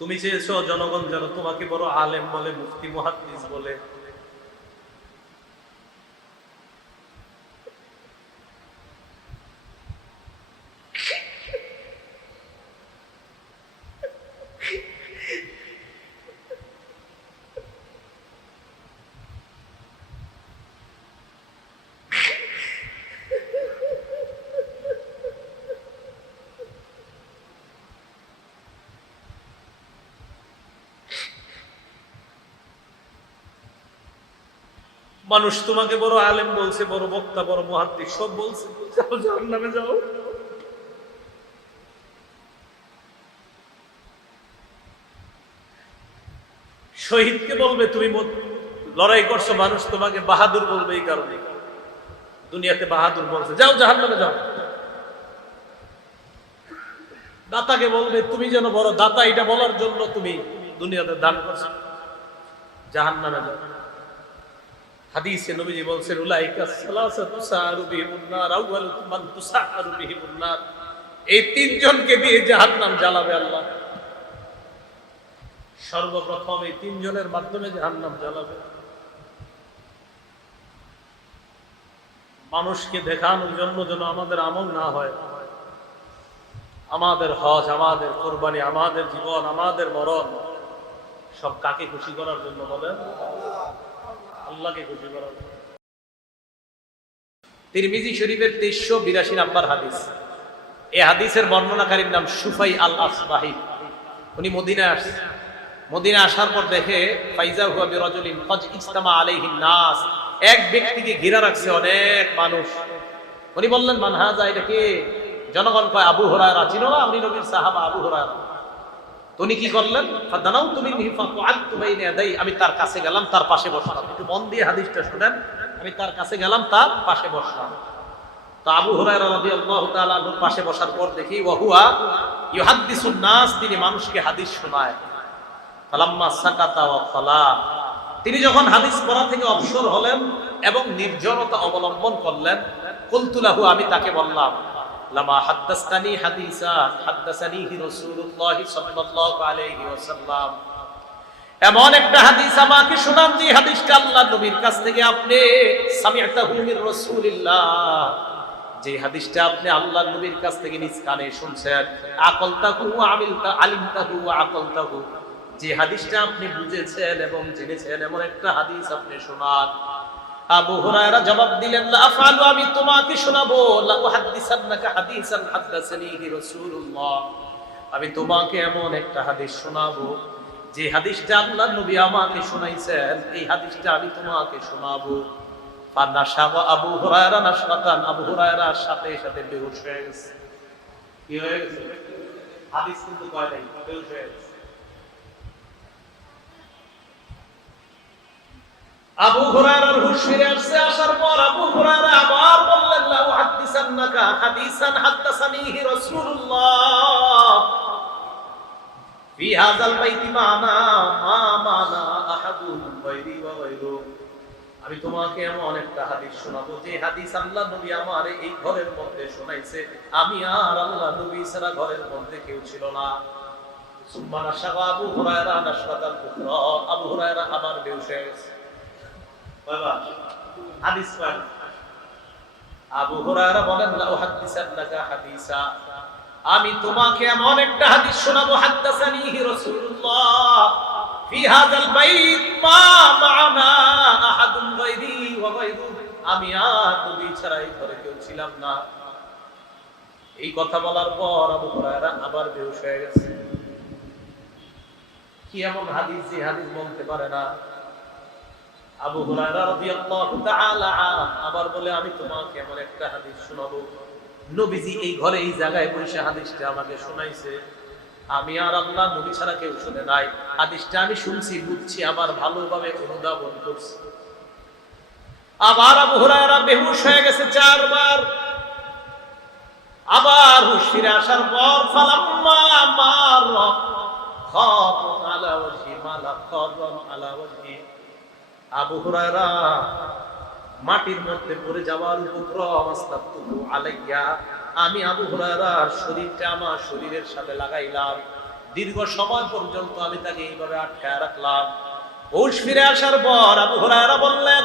তুমি চেয়েছো জনগণ যেন তোমাকে বড় আলেম বলে, মুফতি মুহাদ্দিস বলে। মানুষ তোমাকে বড় আলেম বলছে, বড় বক্তা, বড় মুহাদ্দিস সব বলছে, যাও জাহান্নামে যাও। শহীদকে বলবে তুমি লড়াই করছো, মানুষ তোমাকে বাহাদুর বলবে এই কারণে, দুনিয়াতে বাহাদুর বলছে, যাও জাহান্নামে যাও। দাতাকে বলবে তুমি যেন বড় দাতা, এটা বলার জন্য তুমি দুনিয়াতে দান করছো, জাহান্নামে যাও। হাদিসে নবীজি বলছেন উলাইকা সালাসাতু সাআরু বিহিমুন নার আউয়ালু মান তুসাআরু বিহিমুন নার, এই তিনজনকে দিয়ে জাহান্নাম জ্বালাবে আল্লাহ। সর্বপ্রথম এই তিনজনের মাধ্যমে জাহান্নাম জ্বালাবে। মানুষকে দেখানোর জন্য যেন আমাদের আমল না হয়, আমাদের হজ, আমাদের কুরবানি, আমাদের জীবন, আমাদের মরণ সব কাকে খুশি করার জন্য বলেন? আল্লাহকে খুশি করার জন্য। তিরমিজি শরীফের 2382 নম্বর হাদিস। এই হাদিসের বর্ণনাকারীর নাম সুফাই আল আসবাহি। উনি মদিনায় আসছেন। মদিনা আসার পর দেখে ফাইজা হুয়া বিরাজুলিন কাদ ইজতামা আলাইহিন নাস, এক ব্যক্তিকে ঘিরে রাখছে অনেক মানুষ। উনি বললেন মান হাযা, এটা কে? জনগণ কয় আবু হুরায়রা। চিনো না? আপনি নবীর সাহাবা আবু হুরায়রা। উনি কি করলেন? ফাদানাউতু মিনহি ফাকুআদতু বাইনা ইয়াদাই, আমি তার কাছে গেলাম, তার পাশে বসলাম। একটু মন দিয়ে হাদিসটা শুনেন। আমি তার কাছে গেলাম, তার পাশে বসলাম। তো আবু হুরায়রা রাদিয়াল্লাহু তাআলা আনহুর পাশে বসার পর দেখি ওয়া হুয়া ইউহাদ্দিসুন নাস, তিনি মানুষকে হাদিস শোনায়। ফালাম্মা সাকাতা ওয়া ফালা, তিনি যখন হাদিস পড়া থেকে অবসর হলেন এবং নির্জনতা অবলম্বন করলেন, কুলতু লাহু, আমি তাকে বললাম, লামা হাদাসতানি হাদিসান হাদাসানিহি রাসূলুল্লাহ সাল্লাল্লাহু আলাইহি ওয়াসাল্লাম, এমন একটা হাদিস আমাকে শোনান যে হাদিসটা আল্লাহর নবীর কাছ থেকে আপনি সামিআতাহু মির রাসূলিল্লাহ, যে হাদিসটা আপনি আল্লাহর নবীর কাছ থেকে নিজ কানে শুনছেন। আকালতাহু ওয়া আলিমতাহু ওয়া আকালতাহু, যে হাদিসটা আপনি বুঝেছেন এবং জেনেছেন এমন একটা হাদিস আপনি শোনান। আবু হুরায়রা জবাব দিলেন, লা আফআলু, আমি তোমাকে শোনাবো, লা উহাদ্দিসান্নাকা হাদিসান হাদাসানিহি রাসূলুল্লাহ, আমি তোমাকে এমন একটা হাদিস শোনাবো যে হাদিসটা আল্লাহর নবী আমাকে শোনাইছেন, এই হাদিসটা আমি তোমাকে শোনাবো। ফানাশাবা আবু হুরায়রা নাশরাতান, আবু হুরায়রা সাথে সাথে বেহুশ হয়ে গেছে। কি হয়ে গেছে? হাদিস কিন্তু কয় নাই, বেহুশ হয়ে গেছে। আবু হুরায়রার হুঁশ ফিরে আসছে। আসার পর আবু হুরায়রা আবার বললেন, লা উহাদ্দিসান্নাকা হাদিসান হাদাসানিহি রাসূলুল্লাহ ফি হাযাল বাইতি মানা মা মানা আহাদুন গায়রি ওয়া গায়রু, আমি তোমাকে এমন একটা হাদিস শোনাবো যে হাদিস আল্লাহ নবী আমার এই ঘরের মধ্যে শোনাইছে, আমি আর আল্লাহ নবী ছাড়া ঘরের মধ্যে কেউ ছিল না। সুম্মা নাশাবা আবু হুরায়রা নাশরাতাল উখরা, আবু হুরায়রা আবার বেহুশ হয়ে গেছে। হাদিস পান। আবু হুরায়রা বলেন, লা উহাদ্দিসান্নাকা হাদিসা, আমি তোমাকে এমন একটা হাদিস শোনাবো, হাদাসানিহি রাসূলুল্লাহ ফি হাযাল বাইত মা মা'না আহাদুন গায়রি ওয়া গায়রু, আমি আর নবী ছাড়া এই ঘরে কেউ ছিলাম না। এই কথা বলার পর আবু হুরায়রা আবার বেহুশ হয়ে গেছে। কি এমন হাদিস যে হাদিস বলতে পারে না? আবু হুরায়রা রাদিয়াল্লাহু তাআলা আবার বলে, আমি তোমাকে এমন একটা হাদিস শোনাবো, নবীজি এই ঘরে এই জায়গায় বসে হাদিসটা আমাকে শোনাইছে, আমি আর আল্লাহ নবী ছাড়া কেউ শুনে নাই। হাদিসটা আমি শুনছি, বুঝছি, আবার ভালোভাবে অনুধাবন করছি। আবার আবু হুরায়রা বেহুশ হয়ে গেছে 4 বার। আবার হুঁশ ফিরে আসার পর ফালাম্মা মারা খারন আলা ওয়াজহি মালা খারন আলা ওয়াজহি, আবু হুরায়রা মাটির মধ্যে পড়ে যাওয়ার উপক্রম, আস্তাগফিরু আলাইয়া, আমি আবু হুরায়রার শরীরটা আমার শরীরের সাথে লাগাইলাম, দীর্ঘ সময় পর্যন্ত আমি তাকে এইভাবে আটকায় রাখলাম। হুশ ফিরে আসার পর আবু হুরায়রা বললেন,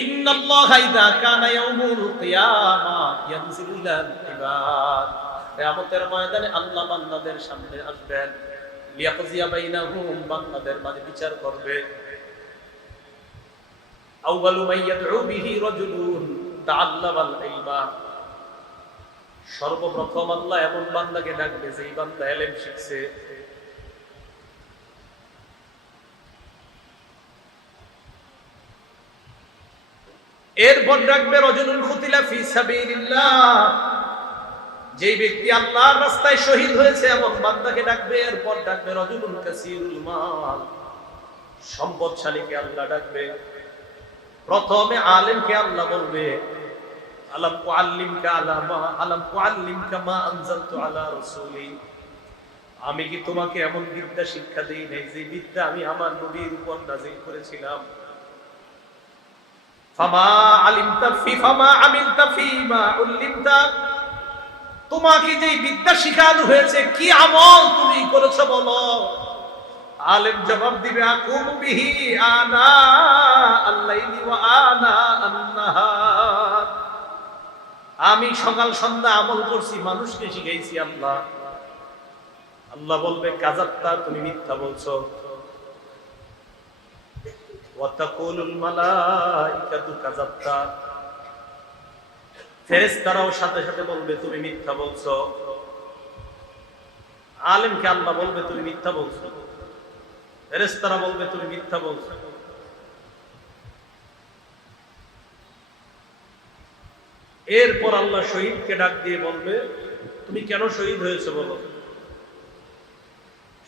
ইন্নাল্লাহা ইযা কানা ইয়াউমুল কিয়ামা ইয়ানজিলু ইলাল ইবাদ, কিয়ামতের ময়দানে আল্লাহ বান্দাদের সামনে আসবেন, লিয়াকজিয়া বাইনাহুম, বান্দাদের মাঝে বিচার করবে। আউয়ালু মান ইয়াদউ বিহি রাজুলুন তাআল্লামাল ইলমা, সর্বপ্রথম আল্লাহ এমন বান্দাকে ডাকবে যেই বান্দা ইলম শিখছে। এরপর ডাকবে রাজুলুন কুতিলা ফি সাবিলিল্লাহ, যেই ব্যক্তি আল্লাহর রাস্তায় শহীদ হয়েছে এমন বান্দাকে ডাকবে। এরপর ডাকবে রাজুলুন কাসীরুল মাল, সম্পদশালীকে আল্লাহ ডাকবে। প্রথমে আলেমকে আল্লাহ বলবে, আলাম তুআল্লিমকা মা আনজালতু আলা রাসূলি, আমি কি তোমাকে এমন বিদ্যা শিক্ষা দেই নাই যে বিদ্যা আমি আমার নবীর উপর নাযিল করেছিলাম। ফামা আমিলতা ফীমা উল্লিমতা, তোমাকে যে বিদ্যা শিখানো হয়েছে কি আমল তুমি করেছো বলো। আলেম জবাব দিবে, আকুমু বিহি আনা আল-লাইলি ওয়া আনা আন-নাহার, আমি সকাল সন্ধ্যা আমল করছি, মানুষকে শিখাইছি। আল্লাহ বলবে, কাযাবতা, তুমি মিথ্যা বলছো। ওয়া তাকুলুল মালাইকাতু কাযাবতা, ফেরেশতারাও সাথে সাথে বলবে তুমি মিথ্যা বলছো। আলেমকে আল্লাহ বলবে তুমি মিথ্যা বলছো, ফেরেশতারা বলবে তুমি মিথ্যা বলছো। এরপর আল্লাহ শহীদকে ডাক দিয়ে বলবে, তুমি কেন শহীদ হয়েছে বলো।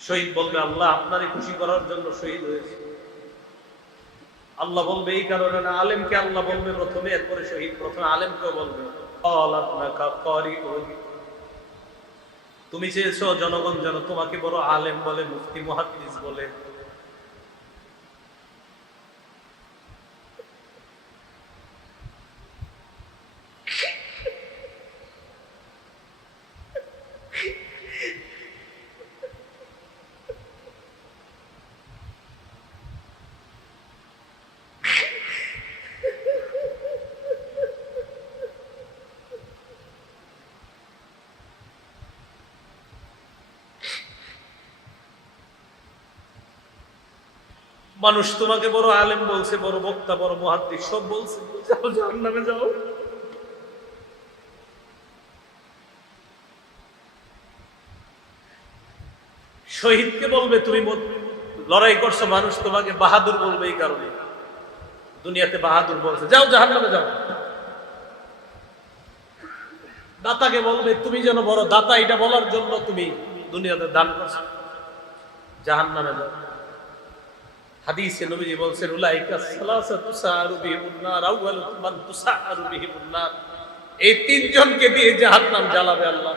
শহীদ বলবে, আল্লাহ আপনারই খুশি করার জন্য শহীদ হয়েছে। আল্লাহ বলবে, এই কারণে না। আলেমকে আল্লাহ বলবে প্রথমে, এরপরে শহীদ। প্রথমে আলেমকেও বলবে, তুমি চেয়েছো জনগণ যেন তোমাকে বড় আলেম বলে, মুফতি মুহাদ্দিস বলে। মানুষ তোমাকে বড় আলেম বলছে, বড় বক্তা, বড় মুহাদ্দিস, সব বলছে, যাও জাহান্নামে যাও। শহীদকে বলবে, তুমি লড়াই করছো, মানুষ তোমাকে বাহাদুর বলবে, এই কারণে দুনিয়াতে বাহাদুর বলছে, যাও জাহান্নামে যাও। দাতাকে বলবে, তুমি যেন বড় দাতা, এটা বলার জন্য তুমি দুনিয়াতে দান করছো, জাহান্নামে যাও। হাদিসে নবীজি বলছেন, উলাইকা সালাসাতু সাআরু বিহিমুন নার, আউয়ালু মান তুসাআরু বিহিমুন নার, এই তিনজনকে দিয়ে জাহান্নাম জ্বালাবে আল্লাহ।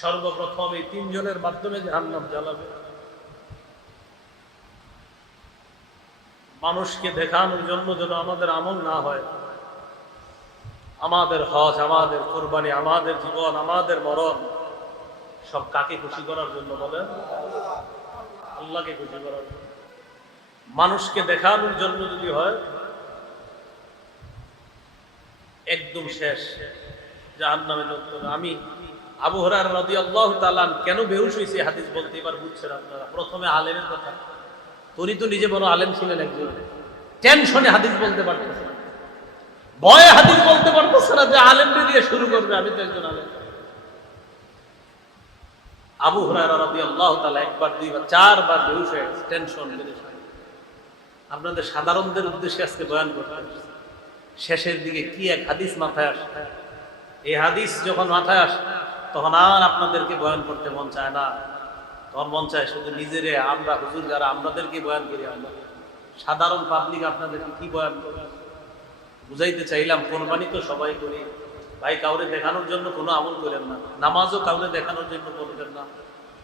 সর্বপ্রথম এই তিনজনের মাধ্যমে জাহান্নাম জ্বালাবে। মানুষকে দেখানোর জন্য যেন আমাদের আমল না হয়, আমাদের হজ, আমাদের কুরবানি, আমাদের জীবন, আমাদের মরণ সব কাকে খুশি করার জন্য বলেন? আল্লাহকে খুশি করার জন্য। মানুষকে দেখানোর জন্য যদি হয়, একদম শেষ, জাহান্নামে যত। আমি আবু হুরায়রা রাদিয়াল্লাহু তাআলা কেন বেহুশ হয়েছে হাদিস বলতে এবার বুঝছেন আপনারা। প্রথমে আলেমের কথা, উনি তো নিজে বড় আলেম ছিলেন, একজন টেনশনে হাদিস বলতে পারতেছে, ভয়ে হাদিস বলতে পারতেছে না, যে আলেমকে দিয়ে শুরু করবে, আমি তো একজন আলেম। আবু হুরায়রা রাদিয়াল্লাহু তাআলা একবার, দুইবার, চারবার বেহুশ হয়ে গেছে, টেনশন। আপনাদের সাধারণদের উদ্দেশ্যে আজকে বয়ান করতে শেষের দিকে কি এক হাদিস মাথায় আসে, এই হাদিস যখন মাথায় আসে তখন আর আপনাদেরকে বয়ান করতে মন চায় না। তখন মন চায় শুধু নিজেরে, আমরা হুজুর যারা আমাদেরকে বয়ান করি, আমরা সাধারণ পাবলিক আপনাদেরকে কি বয়ান করি। বুঝাইতে চাইলাম, কোরবানি তো সবাই করি ভাই, কাউরে দেখানোর জন্য কোনো আমল করেন না, নামাজও কাউকে দেখানোর জন্য করবেন না,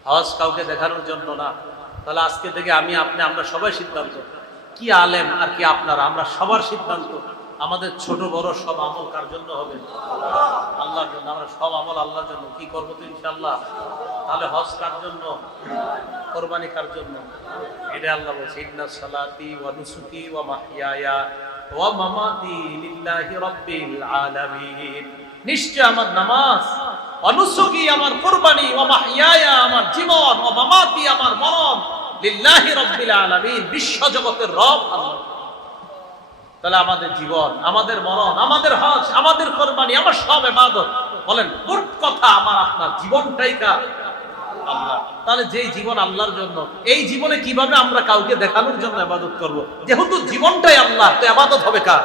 হজ কাউকে দেখানোর জন্য না। তাহলে আজকে থেকে আমি, আপনি, আমরা সবাই সিদ্ধান্ত, কি আলেম আর কি আপনারা, আমরা সবার সিদ্ধান্ত আমাদের ছোট বড় সব আমল কার জন্য হবে? আল্লাহর জন্য। আমরা সব আমল আল্লাহর জন্য কি করবো তো ইনশাআল্লাহ। তাহলে হজ কার জন্য, কোরবানি কার জন্য? এটা আল্লাহ বলছে ইন্না সালাতি ওয়া নুসুকি ওয়া মাহইয়ায়া ওয়া মামাতি লিল্লাহি রাব্বিল আলামিন। নিশ্চয় আমার নামাজ, ওয়া নুসুকি আমার কোরবানি, ওয়া মাহইয়ায়া আমার জীবন, ওয়া মামাতি আমার মরণ লিল্লাহি রাব্বিল আলামিন, বিশ্ব জগতের রব আল্লাহ। তাহলে আমাদের জীবন, আমাদের মরণ, আমাদের হজ, আমাদের কোরবানি, আমার সব ইবাদত, বলেন মোট কথা আমার আপনার জীবনটাই কার? আল্লাহ। তাহলে যেই জীবন আল্লাহর জন্য, এই জীবনে কিভাবে আমরা কাউকে দেখানোর জন্য ইবাদত করব? যেহেতু জীবনটাই আল্লাহ, তো ইবাদত হবে কার?